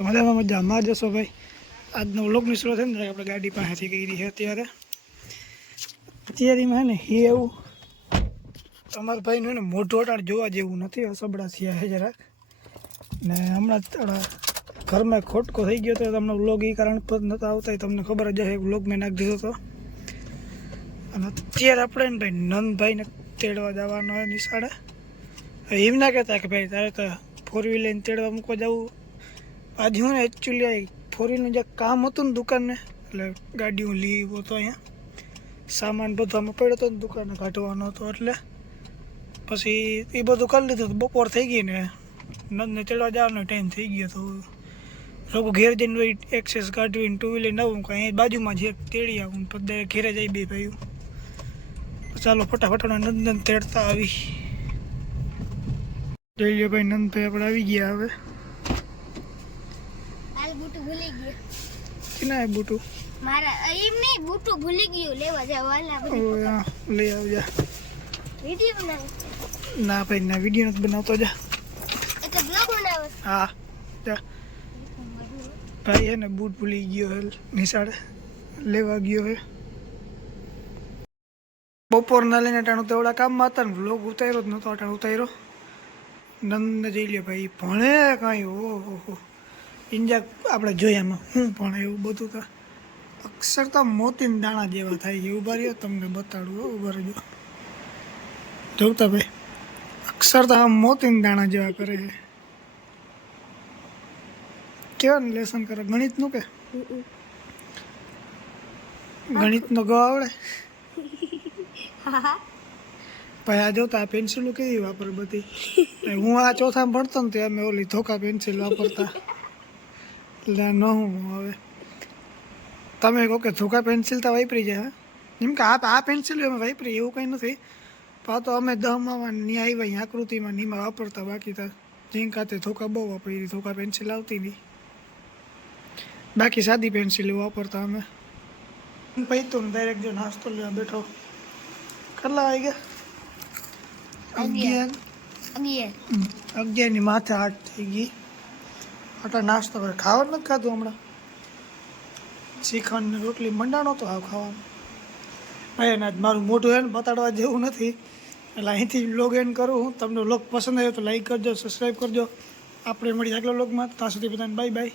મજામાં મજામાં જશો ભાઈ. આજનો વ્લોગની શરૂઆત છે ને આપણે ગાડી પાસેથી કરી છે. અત્યારેમાં હે ને એ એવું તમારા ભાઈનું ને મોઢું અટાણ જોવા જેવું નથી, અસબડા થયા છે જરાક. ને હમણાં થોડા ઘરમાં ખોટકો થઈ ગયો તો તમને વ્લોગ એ કારણ પર નહોતા આવતા, તમને ખબર જ હશે. વ્લોગ મેં નાખી દીધો હતો. અને અત્યારે આપણે ને ભાઈ નંદભાઈને તેડવા જવાનો હોય નિશાળે. એમ ના કહેતા કે ભાઈ તારે તો ફોર વ્હીલ લઈને તેડવા મૂકવા જવું. આજે હું ને એકચ્યુઅલી ફોર વ્હીલનું જે કામ હતું ને દુકાનને, એટલે ગાડીઓ લીવ હતો અહીંયા, સામાન બધો આમાં પડ્યો હતો ને દુકાને કાઢવાનો હતો, એટલે પછી એ બધું કરી લીધું. તો બપોર થઈ ગઈ ને નંદને તેડવા જવાનો ટાઈમ થઈ ગયો. તો લોકો ઘેર જઈને એક્સેસ કાઢવીને ટુ વ્હીલર નવું અહીં બાજુમાં જે તેડી આવું પછી ઘેરે જઈ બે ભાઈ. ચાલો ફટાફટ નંદન તેડતા આવી. જોઈ લો ભાઈ, નંદભાઈ આપણે આવી ગયા. હવે કિના બુટુ મારા એમ નહીં, બુટુ ભૂલી ગયું લેવા જવાના. લઈ આવજા. વિડિયો બનાવ ના ભાઈ ના, વિડિયો નથી બનાવતો. જા એટલે બ્લોગ બનાવ. હા જા ભાઈ. એને બૂટ ભૂલી ગયો હે, નિશાળે લેવા ગયો હે. બપોરના લઈને અટાણું તો એવડા કામમાં હતા ને વ્લોગ ઉતાર્યો જ નહોતો. અટાણ ઉતાર્યો. નંદને જઈ લે ભાઈ, ભણે કાંઈ. ઓહો ઇન્જા આપણે જોઈએ એમાં શું ભણે એવું બધું. તો અક્ષર તો મોતીના દાણા જેવા થાય છે. ઉભા રહ્યો તમને બતાડું. ઉભા રહેજો. જોતા ભાઈ, અક્ષર તો આમ મોતીના દાણા જેવા કરે છે. કેવા ને લેસન કરે ગણિતનું કે ગણિતનો ગ આવડે ભાઈ. આ જોતા આ પેન્સિલો કેવી વાપરે બધી. હું આ ચોથામાં ભણતો ને ત્યાં અમે ઓલી ધોકા પેન્સિલ વાપરતા. એટલે ન હું હવે તમે કહો કે ધોકા પેન્સિલ તો વાપરી જાય. એમ કે આ પેન્સિલ અમે વાપરી એવું કંઈ નથી. પણ તો અમે 10માં ની આવ્યા અહીં આકૃતિમાં નીમાં વાપરતા. બાકી તો જીંક ખાતે ધોકા બહુ વાપરી. ધોકા પેન્સિલ આવતી નહીં. બાકી સાદી પેન્સિલ વાપરતા અમે. ભાઈ તો ડાયરેક્ટ જો નાસ્તો લેવા બેઠો. કેટલા વાગે? 11 ની માથે 8 થઈ ગઈ. આટલા નાસ્તો કરે. ખાવાનું નથી ખાધું હમણાં. શ્રીખંડ ને રોટલી મંડાણો તો આવ ખાવાનું. ભાઈ એના મારું મોઢું એને બતાડવા જેવું નથી, એટલે અહીંથી વ્લોગ એન્ડ કરું હું. તમને વ્લોગ પસંદ આવ્યો તો લાઈક કરજો, સબસ્ક્રાઈબ કરજો. આપણે મળી આગલા વ્લોગમાં. ત્યાં સુધી બધાને બાય બાય.